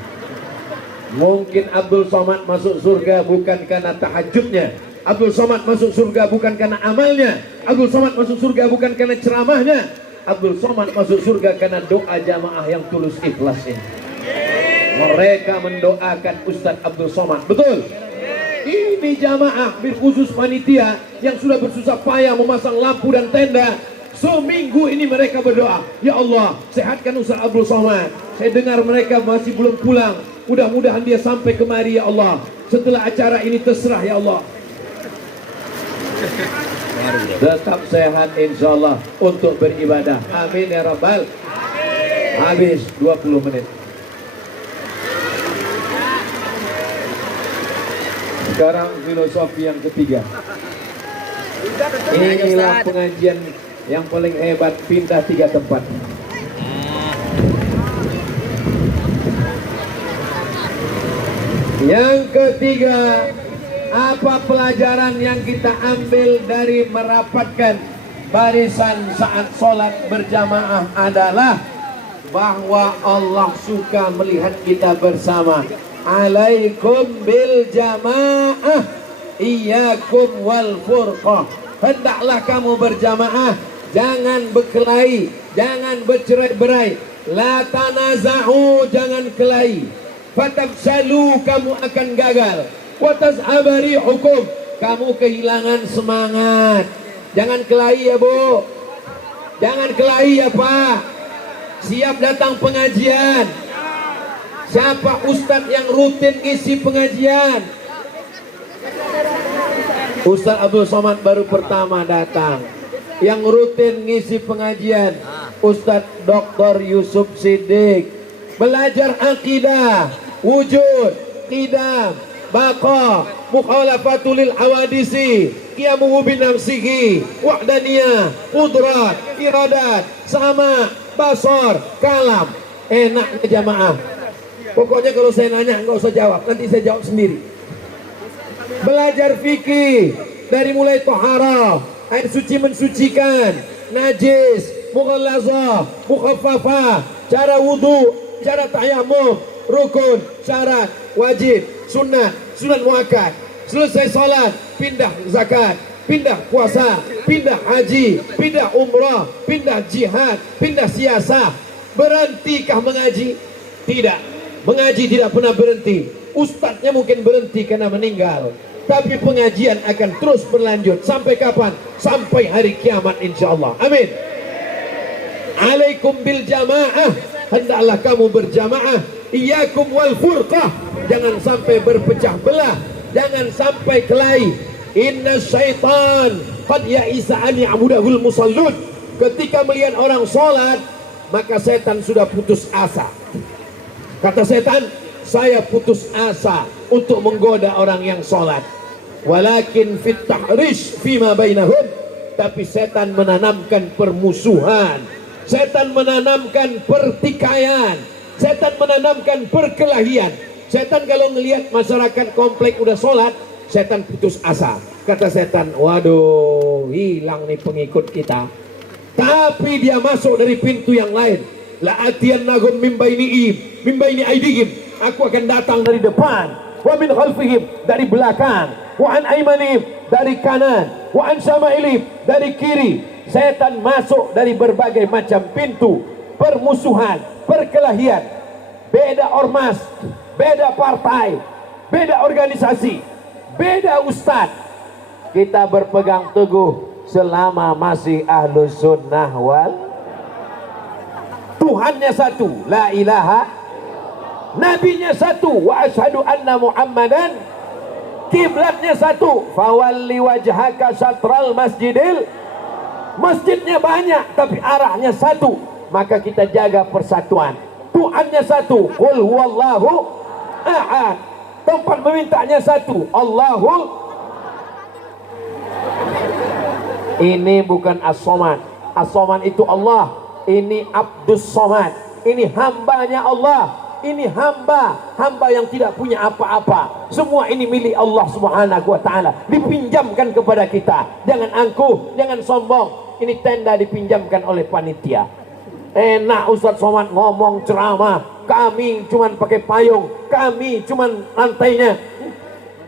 Mungkin Abdul Somad masuk surga bukan karena tahajudnya. Abdul Somad masuk surga bukan karena amalnya. Abdul Somad masuk surga bukan karena ceramahnya. Abdul Somad masuk surga karena doa jamaah yang tulus ikhlas ini. Mereka mendoakan Ustadz Abdul Somad. Betul? Ini jamaah khusus panitia yang sudah bersusah payah memasang lampu dan tenda. Seminggu ini mereka berdoa, ya Allah sehatkan Ustadz Abdul Somad. Saya dengar mereka masih belum pulang. Mudah-mudahan dia sampai kemari ya Allah. Setelah acara ini terserah ya Allah. Tetap sehat insyaallah untuk beribadah. Amin ya rabbal. Habis 20 menit. Sekarang filosofi yang ketiga. Inilah pengajian yang paling hebat, pindah 3 tempat. Yang ketiga, apa pelajaran yang kita ambil dari merapatkan barisan saat sholat berjamaah adalah bahwa Allah suka melihat kita bersama. Alaikum bil jamaah, iyyakum wal furqah. Hendaklah kamu berjamaah, jangan berkelahi, jangan bercerai-berai. La tanaza'u, jangan kelahi. Fatabsalu, kamu akan gagal. Watazhabari hukum, kamu kehilangan semangat. Jangan kelahi ya Bu, jangan kelahi ya Pak. Siap datang pengajian. Siapa ustadz yang rutin isi pengajian? Ustadz Abdul Somad baru pertama datang. Yang rutin ngisi pengajian Ustadz Dr. Yusuf Siddiq. Belajar akidah, wujud, qidam, baqa, mukhalafatul hawadisi, qiyamuhu binafsihi, wahdaniyah, qudrat, iradat, sama, basar, kalam. Enaknya jamaah. Pokoknya kalau saya nanya nggak usah jawab, nanti saya jawab sendiri. Belajar fikih dari mulai toharah, air suci mensucikan, najis, mughallazah, mukhaffafah, cara wudu, cara tayammum, rukun, syarat, wajib, sunnah, sunat muakkad. Selesai salat, pindah zakat, pindah puasa, pindah haji, pindah umrah, pindah jihad, pindah siasah. Berhentikah mengaji? Tidak. Mengaji tidak pernah berhenti. Ustadznya mungkin berhenti karena meninggal, tapi pengajian akan terus berlanjut. Sampai kapan? Sampai hari kiamat insyaallah. Amin. Alaikum bil jamaah, hendaklah kamu berjamaah. Iyyakum wal furqah, jangan sampai berpecah belah, jangan sampai kelahi. Inna syaitan qad ya'isa an ya'budahul musallun. Ketika melihat orang sholat, maka setan sudah putus asa. Kata setan, saya putus asa untuk menggoda orang yang sholat. walakin fit tahrish fima bainahum, tapi setan menanamkan permusuhan, setan menanamkan pertikaian, setan menanamkan perkelahian. Setan kalau ngelihat masyarakat komplek udah sholat, setan putus asa. Kata setan, waduh, hilang nih pengikut kita. Tapi dia masuk dari pintu yang lain. La atiyannahum min baini aidihim. Aku akan datang dari depan. Wa min khalfihim, dari belakang. Wa an aymanihim, dari kanan. Wa an syama'ilihim, dari kiri. Setan masuk dari berbagai macam pintu. Permusuhan, perkelahian. Beda ormas, beda partai, beda organisasi, beda ustadz. Kita berpegang teguh selama masih ahlus sunnah wal. Tuhannya satu, la ilaha. Nabinya satu, wa asyhadu anna Muhammadan. Kiblatnya satu, fawalli wajhaka syatral masjidil. Masjidnya banyak tapi arahnya satu, maka kita jaga persatuan. Tuhannya satu, qul huwallahu ahad. Tempat memintanya satu, Allahul. Ini bukan as-somad. As-somad itu Allah. Ini Abdus Somad. Ini hambanya Allah. Ini hamba yang tidak punya apa-apa. Semua ini milik Allah Subhanahu wa ta'ala. Dipinjamkan kepada kita. Jangan angkuh, jangan sombong. Ini tenda dipinjamkan oleh panitia. Enak Ustadz Somad ngomong ceramah. Kami cuman pakai payung. Kami cuman lantainya.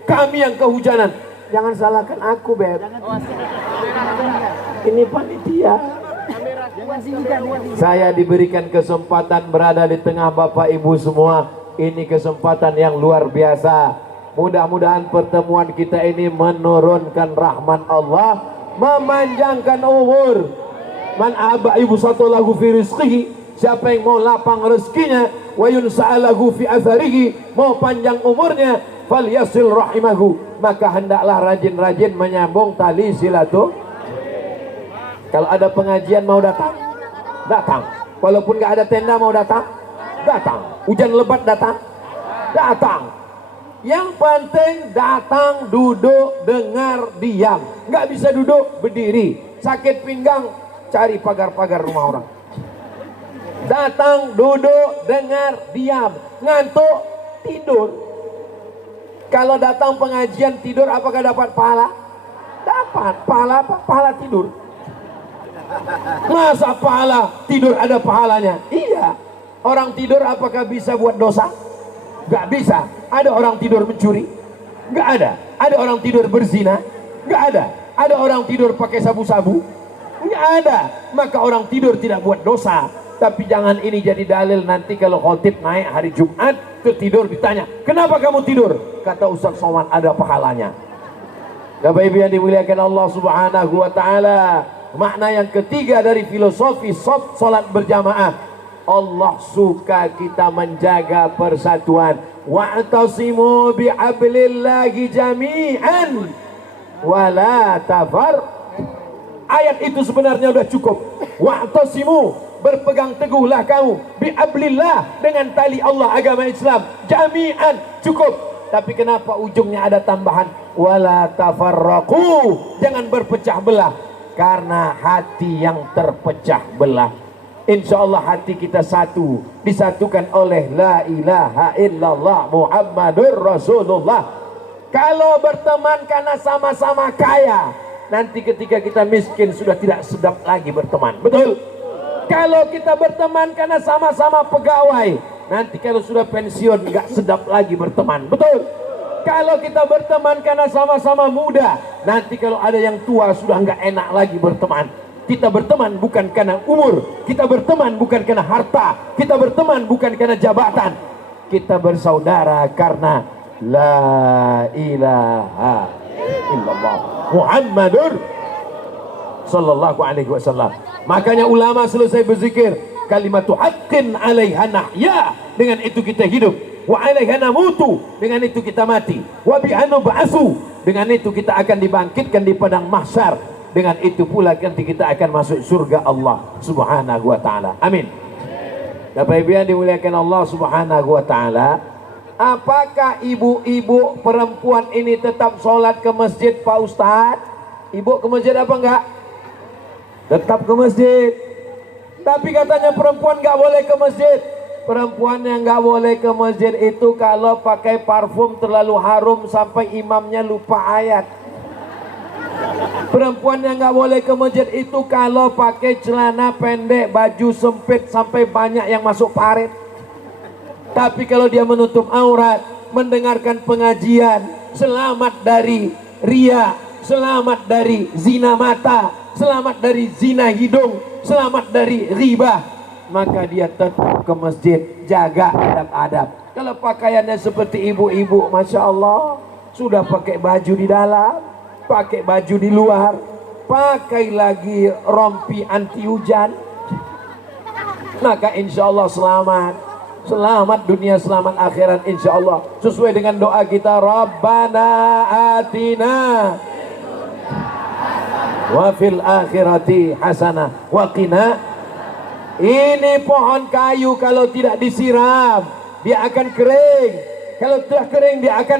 Kami yang kehujanan. Jangan salahkan aku, Beb. Ini panitia. Saya diberikan kesempatan berada di tengah Bapak Ibu semua. Ini kesempatan yang luar biasa. Mudah-mudahan pertemuan kita ini menurunkan rahmat Allah, memanjangkan umur. Man aba ibu satu lagu fi rizqihi, siapa yang mau lapang rezekinya, wa yunsa'alahu fi atharihi, mau panjang umurnya, falyasil rahimahu, maka hendaklah rajin-rajin menyambung tali silaturahmi. Kalau ada pengajian mau datang, datang. Walaupun gak ada tenda mau datang, datang. Hujan lebat datang, datang. Yang penting datang, duduk, dengar, diam. Gak bisa duduk, berdiri. Sakit pinggang, cari pagar-pagar rumah orang. Datang, duduk, dengar, diam. Ngantuk, tidur. Kalau datang pengajian tidur, apakah dapat pahala? Dapat. Pahala apa? Pahala tidur. Masa pahala tidur ada pahalanya? Iya. Orang tidur apakah bisa buat dosa? Gak bisa. Ada orang tidur mencuri? Gak ada. Ada orang tidur berzina? Gak ada. Ada orang tidur pakai sabu-sabu? Gak ada. Maka orang tidur tidak buat dosa. Tapi jangan ini jadi dalil nanti kalau khotib naik hari Jumat tertidur ditanya, kenapa kamu tidur? Kata Ustaz Somad, ada pahalanya. Bapak Ibu yang dimuliakan Allah Subhanahu wa ta'ala, makna yang ketiga dari filosofi salat berjamaah, Allah suka kita menjaga persatuan. Wa'tasimu bihablillahi jami'an wala tafar. Ayat itu sebenarnya sudah cukup. Wa'tasimu, berpegang teguhlah kamu, bihablillah, dengan tali Allah agama Islam, jami'an, cukup. Tapi kenapa ujungnya ada tambahan wala tafarraqu, jangan berpecah belah. Karena hati yang terpecah belah, insya Allah hati kita satu, disatukan oleh la ilaha illallah Muhammadur Rasulullah. Kalau berteman karena sama-sama kaya, nanti ketika kita miskin sudah tidak sedap lagi berteman. Betul? Kalau kita berteman karena sama-sama pegawai, nanti kalau sudah pensiun nggak sedap lagi berteman. Betul? Kalau kita berteman karena sama-sama muda, nanti kalau ada yang tua sudah nggak enak lagi berteman. Kita berteman bukan karena umur, kita berteman bukan karena harta, kita berteman bukan karena jabatan. Kita bersaudara karena la ilaha illallah Muhammadur sallallahu alaihi wasallam. Makanya ulama selesai berzikir, kalimatu haqqin alaiha nahya, dengan itu kita hidup. Wa alaiha namutu, dengan itu kita mati. Wa bi'anu ba'asu, dengan itu kita akan dibangkitkan di padang mahsyar. Dengan itu pula nanti kita akan masuk surga Allah Subhanahu wa ta'ala. Amin. Bapak Ibu yang dimuliakan Allah Subhanahu wa ta'ala, Apakah ibu-ibu perempuan ini tetap sholat ke masjid Pak Ustadz? Ibu ke masjid apa enggak? Tetap ke masjid. Tapi katanya perempuan nggak boleh ke masjid. Perempuan yang nggak boleh ke masjid itu kalau pakai parfum terlalu harum sampai imamnya lupa ayat. Perempuan yang nggak boleh ke masjid itu kalau pakai celana pendek, baju sempit sampai banyak yang masuk parit. Tapi kalau dia menutup aurat, mendengarkan pengajian, selamat dari ria, selamat dari zina mata, selamat dari zina hidung, selamat dari riba, maka dia tetap ke masjid, jaga adab-adab. Kalau pakaiannya seperti ibu-ibu, Masya Allah, sudah pakai baju di dalam, pakai baju di luar, pakai lagi rompi anti hujan, maka insya Allah selamat. Selamat dunia, selamat akhirat insya Allah. Sesuai dengan doa kita, Rabbana atina wa fil akhirati hasanah wa qina. Ini pohon kayu kalau tidak disiram dia akan kering. Kalau sudah kering dia akan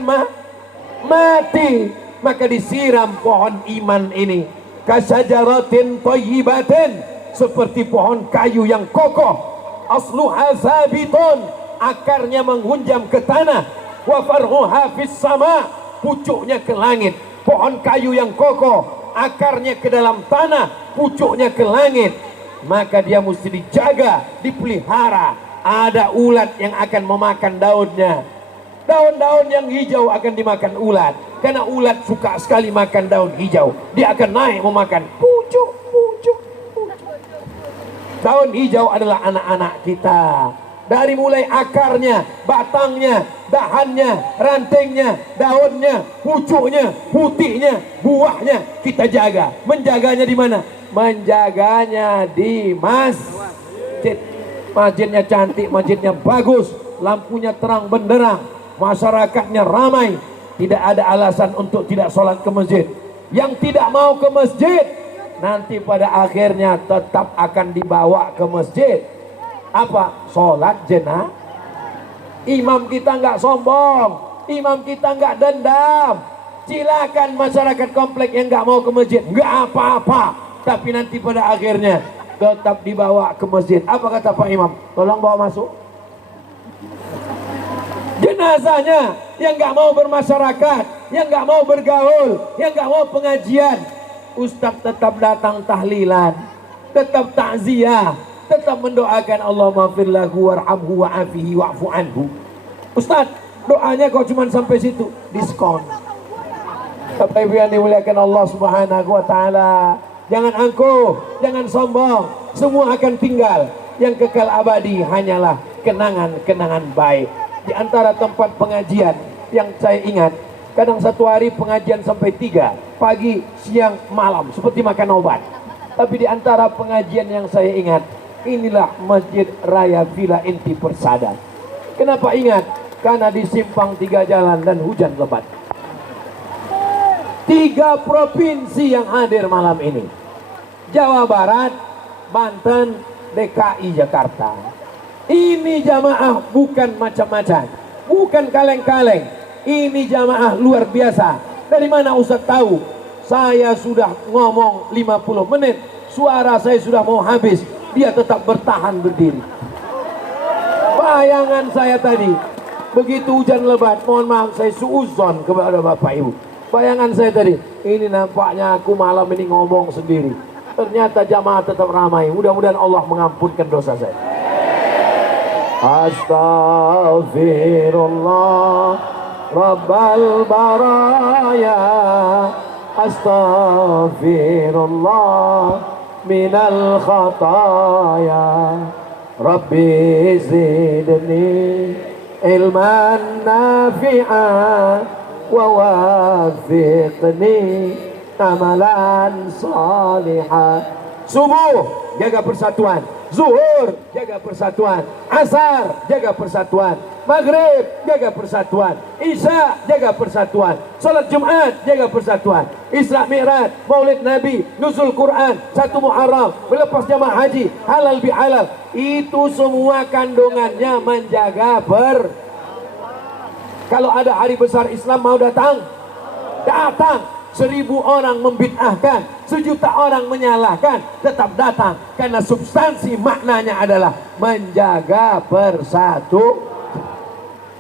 mati. Maka disiram pohon iman ini. Kasajaratin thayyibatin, seperti pohon kayu yang kokoh. Asluha sabitun, akarnya menghunjam ke tanah. Wa far'uha fis sama, pucuknya ke langit. Pohon kayu yang kokoh, akarnya ke dalam tanah, pucuknya ke langit. Maka dia mesti dijaga, dipelihara. Ada ulat yang akan memakan daunnya. Daun-daun yang hijau akan dimakan ulat. Karena ulat suka sekali makan daun hijau. Dia akan naik memakan pucuk. Daun hijau adalah anak-anak kita. Dari mulai akarnya, batangnya, dahannya, rantingnya, daunnya, pucuknya, putihnya, buahnya kita jaga. Menjaganya di mana? Menjaganya di masjid. Masjidnya cantik, masjidnya bagus, lampunya terang benderang, masyarakatnya ramai. Tidak ada alasan untuk tidak sholat ke masjid. Yang tidak mau ke masjid, nanti pada akhirnya tetap akan dibawa ke masjid. Apa? Sholat jenazah. Imam kita nggak sombong, imam kita nggak dendam. Silakan masyarakat komplek yang nggak mau ke masjid, nggak apa-apa. Tapi nanti pada akhirnya tetap dibawa ke masjid. Apa kata Pak Imam? Tolong bawa masuk. Jenazahnya yang nggak mau bermasyarakat, yang nggak mau bergaul, yang nggak mau pengajian, Ustaz tetap datang tahlilan, tetap takziah, tetap mendoakan Allah maghfir lahu warhamhu wa'afihi wa'fu anhu. Ustaz, doanya kok cuma sampai situ, diskon. Bapak Ibu yang dimuliakan Allah Subhanahu wa taala, jangan angkuh, jangan sombong, semua akan tinggal. Yang kekal abadi hanyalah kenangan-kenangan baik. Di antara tempat pengajian yang saya ingat, kadang satu hari pengajian sampai 3, pagi, siang, malam, seperti makan obat. Tapi di antara pengajian yang saya ingat, inilah Masjid Raya Villa Inti Persada. Kenapa ingat? Karena di simpang 3 jalan dan hujan lebat. 3 provinsi yang hadir malam ini: Jawa Barat, Banten, DKI Jakarta. Ini jamaah bukan macam-macam, bukan kaleng-kaleng. Ini jamaah luar biasa. Dari mana Ustaz tahu? Saya sudah ngomong 50 menit, suara saya sudah mau habis, dia tetap bertahan berdiri. Bayangan saya tadi, begitu hujan lebat, mohon maaf saya suuzon kepada Bapak Ibu. Bayangan saya tadi, ini nampaknya aku malam ini ngomong sendiri. Ternyata jamaah tetap ramai. Mudah-mudahan Allah mengampunkan dosa saya. Astaghfirullah Rabbal baraya, astaghfirullah minal khataya, Rabbi zidni ilman nafi'an wa wafiqni amalan salihah. Subuh, jaga persatuan. Zuhur, jaga persatuan. Asar, jaga persatuan. Maghrib, jaga persatuan. Isya, jaga persatuan. Salat Jumat, jaga persatuan. Isra Mi'raj, Maulid Nabi, Nuzul Quran, 1 Muharram, melepas jamaah haji, halal bihalal. Itu semua kandungannya menjaga Kalau ada hari besar Islam mau datang? Datang. 1000 orang membid'ahkan, 1 juta orang menyalahkan, tetap datang. Karena substansi maknanya adalah menjaga persatu.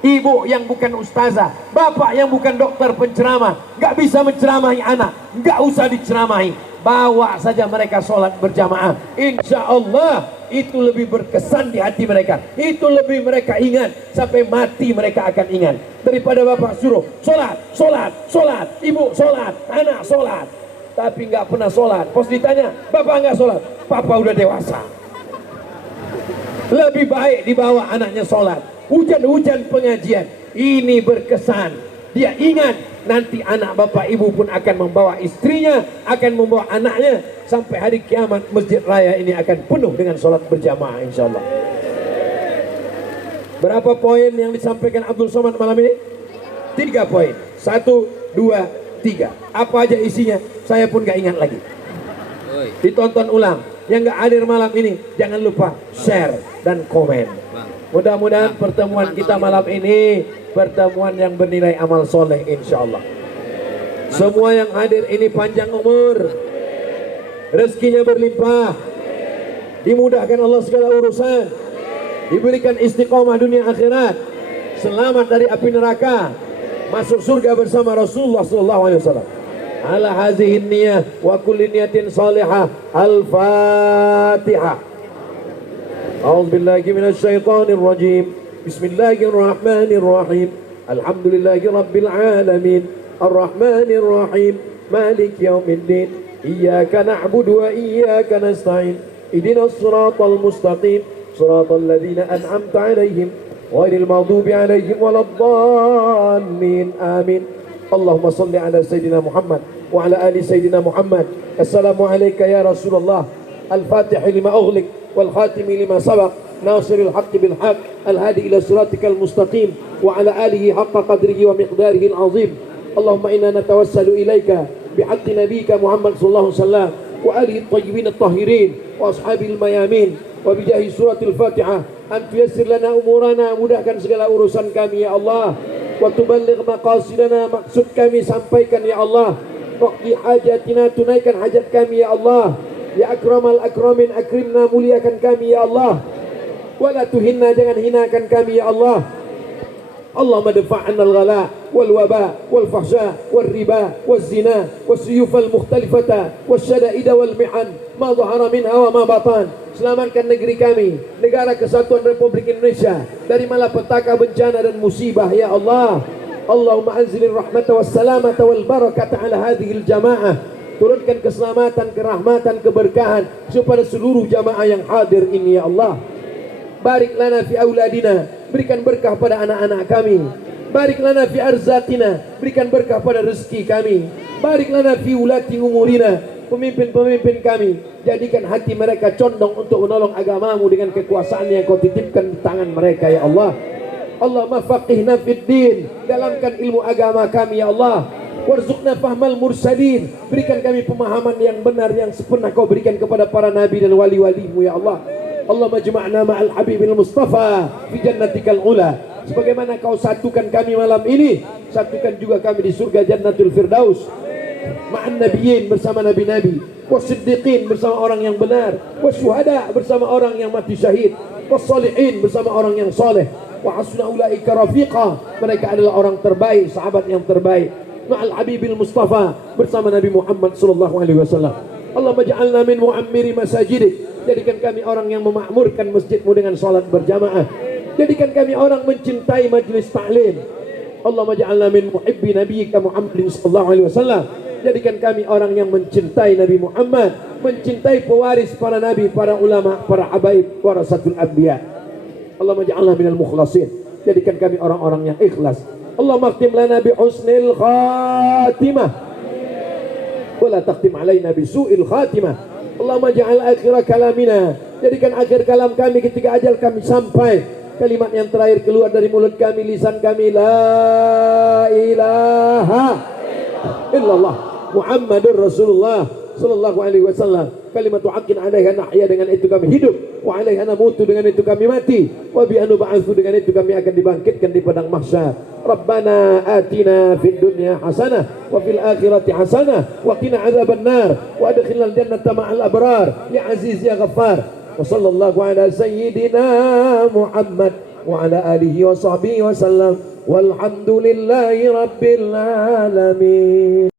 Ibu yang bukan ustazah, bapak yang bukan dokter penceramah, nggak bisa menceramahi anak, nggak usah diceramahi. Bawa saja mereka sholat berjamaah. Insya Allah itu lebih berkesan di hati mereka. Itu lebih mereka ingat. Sampai mati mereka akan ingat. Daripada bapak suruh sholat, sholat, sholat, ibu sholat, anak sholat, tapi nggak pernah sholat. Pas ditanya, bapak nggak sholat, papa udah dewasa. Lebih baik dibawa anaknya sholat. Hujan-hujan pengajian. Ini berkesan. Dia ingat nanti anak bapak ibu pun akan membawa istrinya, akan membawa anaknya. Sampai hari kiamat masjid raya ini akan penuh dengan sholat berjamaah insya Allah. Berapa poin yang disampaikan Abdul Somad malam ini? 3 poin. 1, 2, 3. Apa aja isinya? Saya pun gak ingat lagi. Ditonton ulang. Yang gak hadir malam ini, jangan lupa share dan komen. Mudah-mudahan pertemuan kita malam ini pertemuan yang bernilai amal soleh insya Allah. Semua yang hadir ini panjang umur, rezekinya berlimpah, dimudahkan Allah segala urusan, diberikan istiqomah dunia akhirat, selamat dari api neraka, masuk surga bersama Rasulullah SAW. Ala hazihin niyah wa kulli niyatin salihah. Al-Fatihah. أعوذ بالله من الشيطان الرجيم بسم الله الرحمن الرحيم الحمد لله رب العالمين الرحمن الرحيم مالك يوم الدين إياك نعبد وإياك نستعين اهدنا الصراط المستقيم صراط الذين أنعمت عليهم غير المغضوب عليهم ولا الضالين آمين اللهم صل على سيدنا محمد وعلى آل سيدنا محمد السلام عليك يا رسول الله الفاتح لما أغلق والخاتم لما سبق ناصر الحق بالحق الهادي إلى صراطك المستقيم وعلى آله حق قدره ومقداره العظيم اللهم إنا نتوسل إليك بحق نبيك محمد صلى الله عليه وسلم وآله الطيبين الطاهرين وأصحابه الميامين وبجاه سورة الفاتحة أن تيسر لنا أمورنا mudahkan segala urusan kami ya Allah wa tuballigh maqasidana maksud kami sampaikan ya Allah waqdi hajatina tunaikan hajat kami ya Allah. Ya akramal akramin akrimna muliakan kami ya Allah. Wala tuhinna jangan hinakan kami ya Allah. Allahumma dafa'anna al-ghala wal waba wal fahsya wal riba wal zina wal suyuf al mukhtalifata wal syada'ida wal mihan ma dhahara minha wa ma batan. Selamatkan negeri kami, negara kesatuan Republik Indonesia dari malapetaka bencana dan musibah ya Allah. Allahumma anzilir rahmata was salamata wal barakata ala hadhihi al jamaah. Turunkan keselamatan, kerahmatan, keberkahan kepada seluruh jamaah yang hadir ini ya Allah. Barik lana fi auladina, berikan berkah pada anak-anak kami. Barik lana fi arzatina, berikan berkah pada rezeki kami. Barik lana fi ulati umurina, pemimpin-pemimpin kami, jadikan hati mereka condong untuk menolong agamamu dengan kekuasaan yang kau titipkan di tangan mereka ya Allah. Allahumma faqihna fid din, dalamkan ilmu agama kami ya Allah. Warzuqna fahmal mursalin, berikan kami pemahaman yang benar yang pernah kau berikan kepada para nabi dan wali-walimu ya Allah. Allahumma jama'na ma'al habibil mustafa fi jannatikal ula. Sebagaimana kau satukan kami malam ini, satukan juga kami di surga jannatul firdaus. Ma'an nabiyyin bersama nabi-nabi, wasiddiqin bersama orang yang benar, wasyuhada bersama orang yang mati syahid, wassalihin bersama orang yang saleh, wa hasuna ulaika rafiqa, mereka adalah orang terbaik, sahabat yang terbaik. Ma'al habibil mustafa bersama Nabi Muhammad sallallahu alaihi wasallam. Allahumma ja'alna min mu'ammiri masajidik, jadikan kami orang yang memakmurkan masjidmu dengan salat berjamaah. Jadikan kami orang mencintai majlis ta'lim. Allahumma ja'alna min muhibbi nabiyyika Muhammadin sallallahu alaihi wasallam. Jadikan kami orang yang mencintai Nabi Muhammad, mencintai pewaris para nabi, para ulama, para habaib, warasatul anbiya. Allahumma ja'alna minal mukhlasin. Jadikan kami orang-orang yang ikhlas. Allahumma khtim lana bi husnil khatimah wa la takhtim alaina bi su'il khatimah. Allahumma ja'al akhir kalamina, jadikan akhir kalam kami ketika ajal kami sampai, kalimat yang terakhir keluar dari mulut kami, lisan kami, la ilaha illallah Muhammadur Rasulullah sallallahu alaihi wasallam. Kalimatu haqqin 'alaiha nahya, dengan itu kami hidup, wa 'alaiha namutu, dengan itu kami mati, wa bi anu ba'atsu, dengan itu kami akan dibangkitkan di padang mahsyar. ربنا آتنا في الدنيا حسنة وفي الآخرة حسنة وقنا عذاب النار وأدخلنا الجنة مع الأبرار يا عزيز يا غفار. وصلى الله على سيدنا محمد وعلى آله وصحبه وسلم والحمد لله رب العالمين.